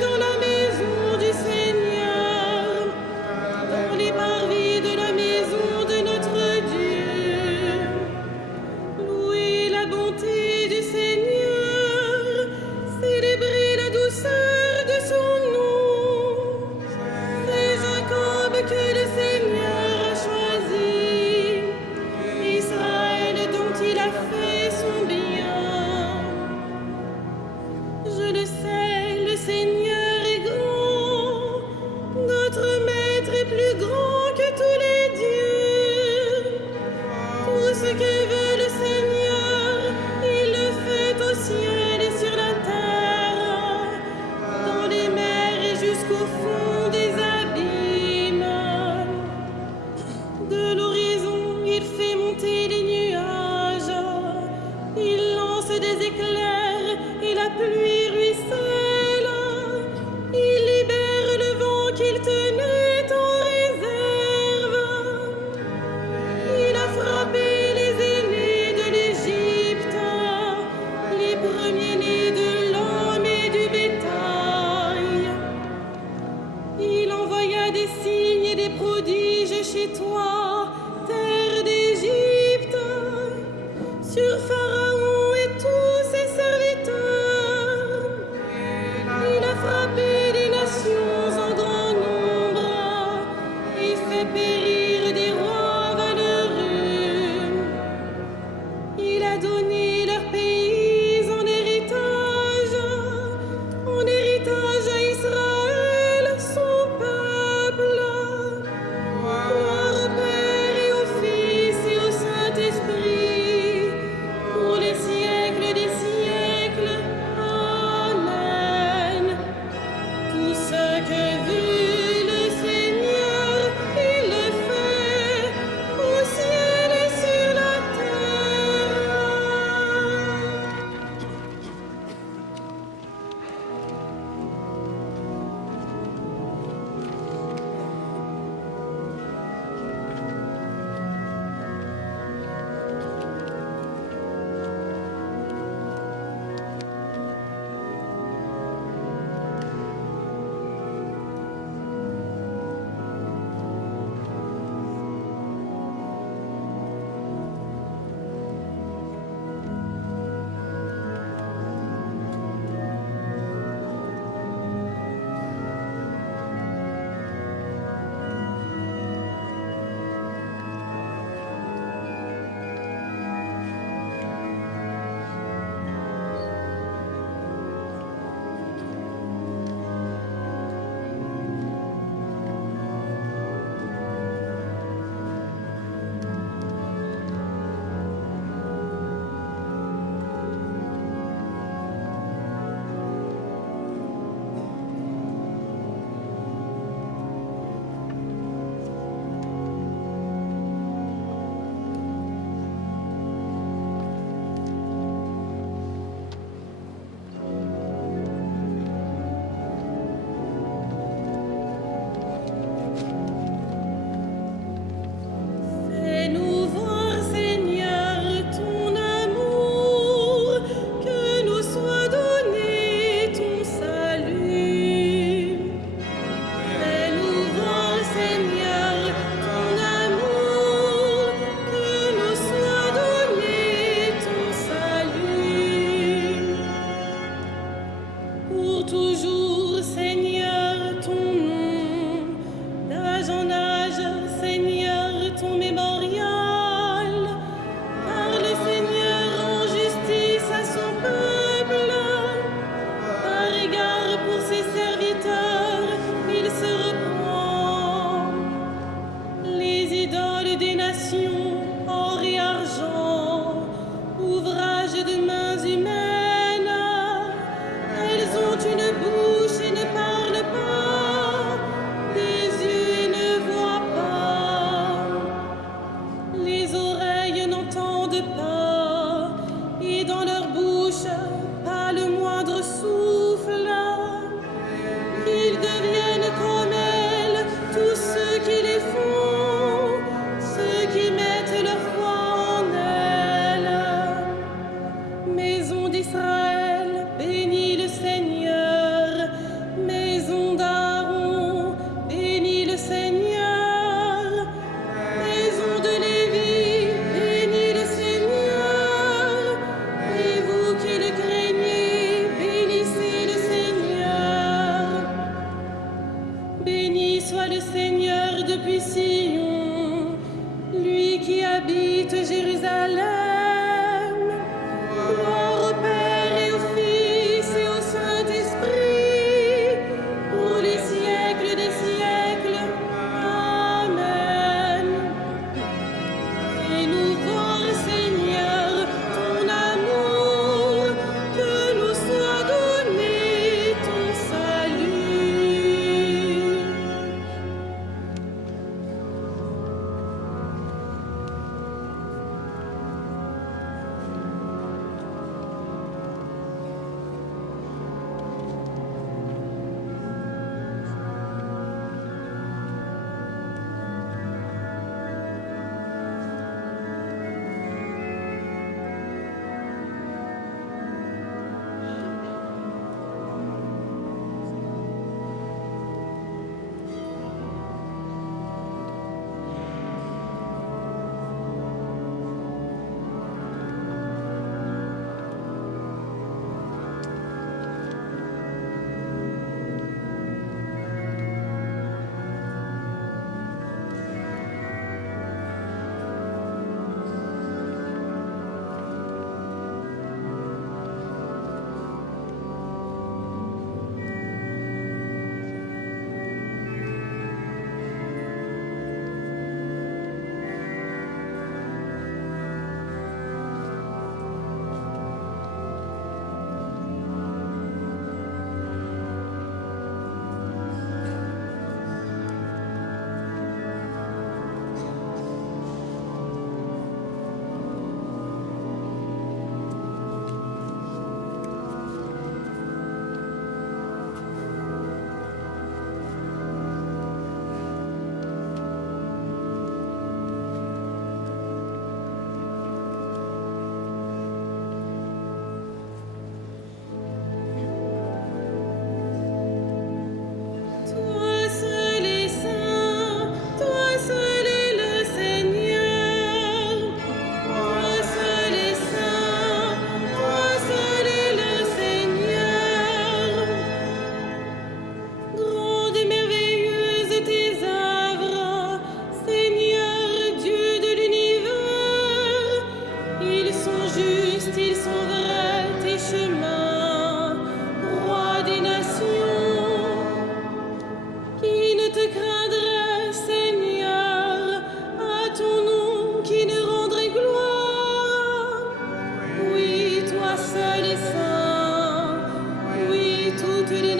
Dans la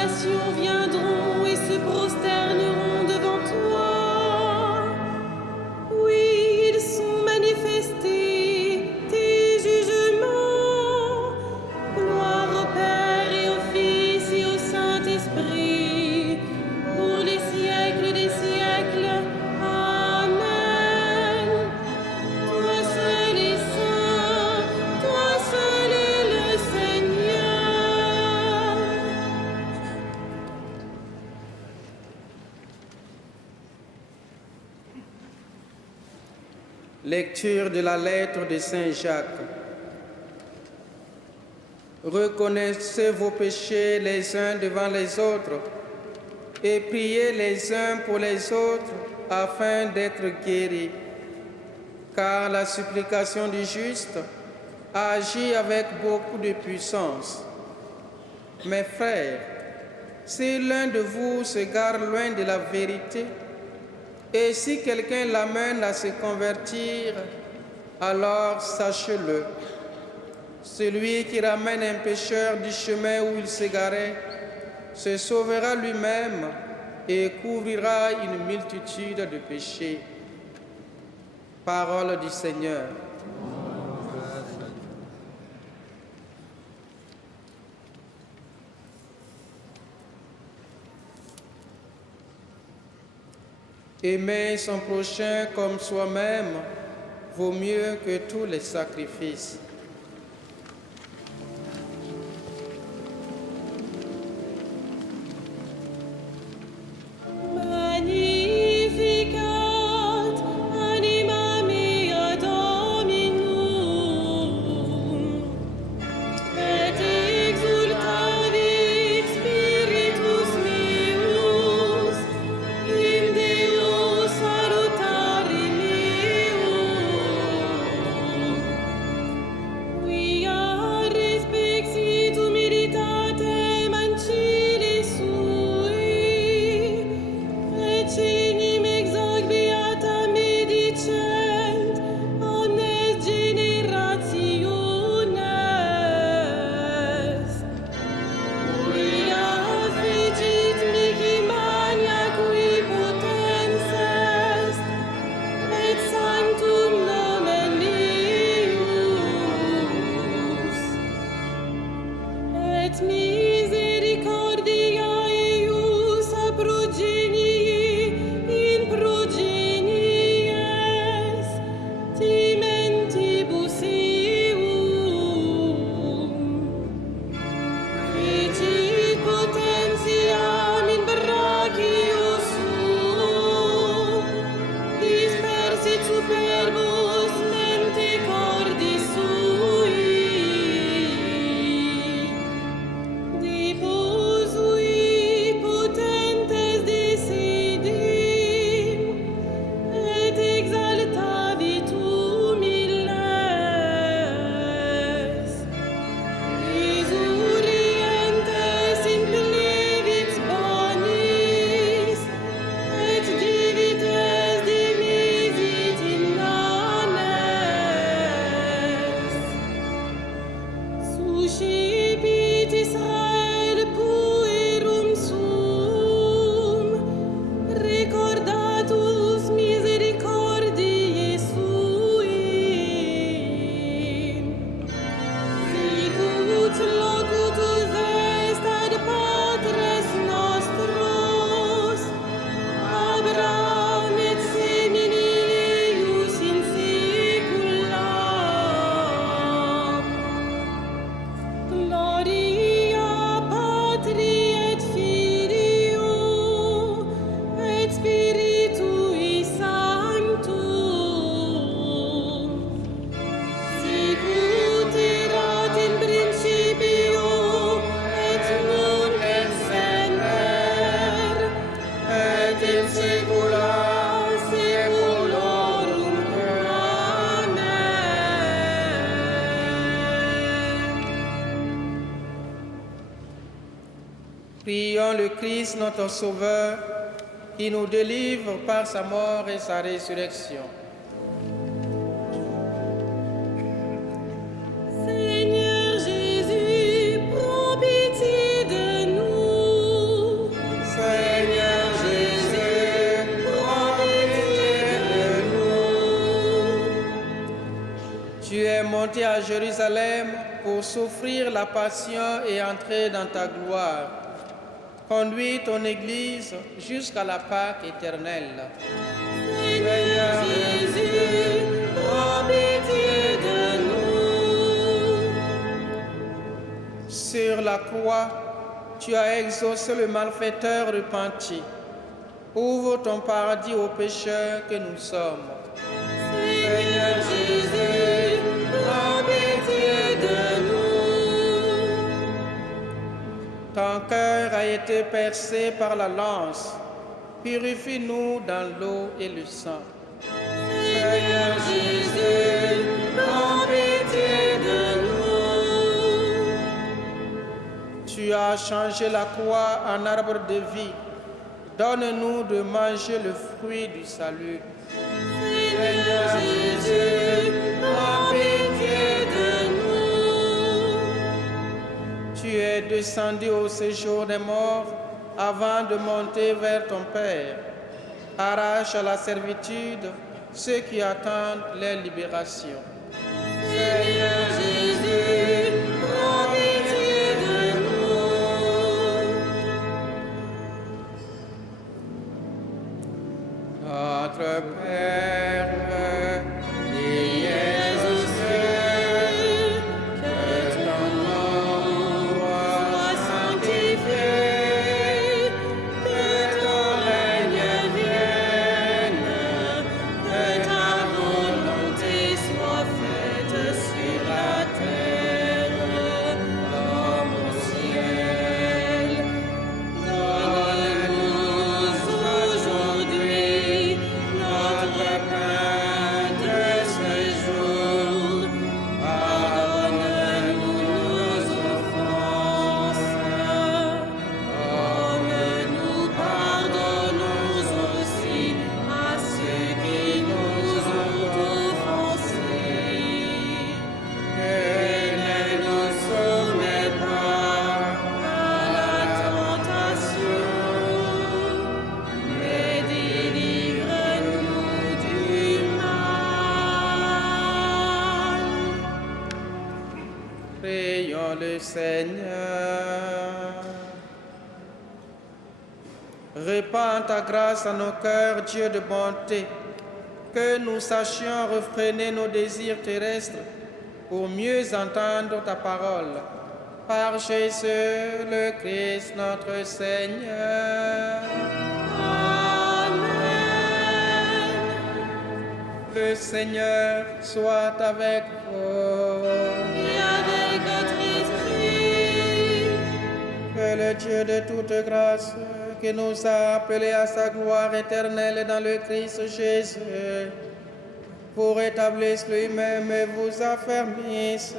nations viendront et se prosterneront devant toi. Oui, ils sont manifestés, tes jugements. Gloire au Père et au Fils et au Saint-Esprit, pour les siècles des siècles. Amen. Toi seul est saint, toi seul est le Seigneur. Lecture de la lettre de Saint Jacques. Reconnaissez vos péchés les uns devant les autres et priez les uns pour les autres afin d'être guéris. Car la supplication du juste agit avec beaucoup de puissance. Mes frères, si l'un de vous se gare loin de la vérité, et si quelqu'un l'amène à se convertir, alors sachez-le. Celui qui ramène un pécheur du chemin où il s'égarait se sauvera lui-même et couvrira une multitude de péchés. Parole du Seigneur. Aimer son prochain comme soi-même vaut mieux que tous les sacrifices. Magnificat anima mea Dominum, et exultavit spiritus meus, in Deo salutare meum. Quia respexit humilitatem ancilli sui, et cinim exac beata me dicent omnes generationes. Quia fecit mihi magna qui potens est, et sanctum nomen meus. Et misericordia eius a progenii in progenies, timentibus eum. Fecit potentiam in brachio suo, dispersit superbus mente cordis sui. Deposui potentes desidim, et exaltavit humiles. Isurientes in plevit bonis, et divites dimisit in nanes. Suscipit Israel puerum sum, recordatus misericordiae suim. Sicut locutus est ad patres nostros, Abraham et semini eius in saecula. Gloria Patri et Filio et Spiritui Sanctum, sicut erat in principio et nunc et semper et in saecula saeculorum. Amen. Prions le Christ, notre Sauveur, qui nous délivre par sa mort et sa résurrection. Seigneur Jésus, prends pitié de nous. monté à Jérusalem pour souffrir la passion et entrer dans ta gloire. Conduis ton Église jusqu'à la Pâque éternelle. Seigneur Jésus, prends pitié de nous. Sur la croix, tu as exaucé le malfaiteur repenti. Ouvre ton paradis aux pécheurs que nous sommes. Seigneur Jésus, prends pitié de nous. Ton cœur a été percé par la lance. Purifie-nous dans l'eau et le sang. Seigneur Jésus, prends pitié de nous. Tu as changé la croix en arbre de vie. Donne-nous de manger le fruit du salut. Seigneur Jésus, prends pitié de nous. Tu es descendu au séjour des morts avant de monter vers ton Père. Arrache à la servitude ceux qui attendent leur libération. Seigneur Jésus, prends pitié de nous. Notre Père, qui es aux cieux, que ton nom soit sanctifié, que ton règne vienne, Que ta volonté soit faite sur la terre comme au ciel. Donne-nous aujourd'hui notre pain de ce jour. Pardonne-nous nos offenses, comme nous pardonnons aussi à ceux qui nous ont offensés. et ne nous soumets pas À la tentation, mais délivre-nous du mal. Prions le Seigneur. Répands ta grâce à nos cœurs, Dieu de bonté, que nous sachions refréner nos désirs terrestres pour mieux entendre ta parole. Par Jésus le Christ, notre Seigneur. Amen. Le Seigneur soit avec vous. Et avec votre esprit, Que le Dieu de toute grâce, qui nous a appelés à sa gloire éternelle dans le Christ Jésus, vous rétablisse lui-même et vous affermisse.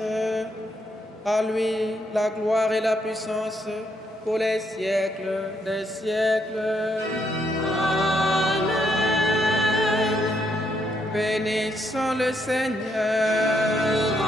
À lui la gloire et la puissance pour les siècles des siècles. Amen. Bénissons le Seigneur.